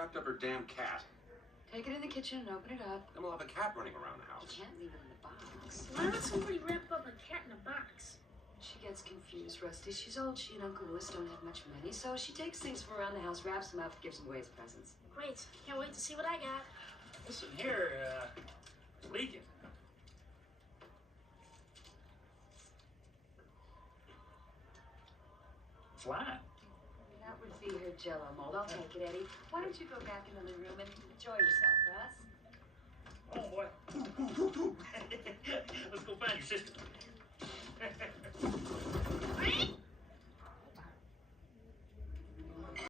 wrapped up her damn cat. Take it in the kitchen and open it up. Then we'll have a cat running around the You house. can't leave it in the box. Why would somebody wrap up a cat in a box? She gets confused, Rusty. She's old. She and Uncle Louis don't have much money, so she takes things from around the house, wraps them up, gives them away as presents. Great. Can't wait to see what I got. Listen here, it's leaking. Flat. That would be her Jello mold. I'll take it, Eddie. Why don't you go back into the room and enjoy yourself, Russ? Oh boy. Let's go find your sister.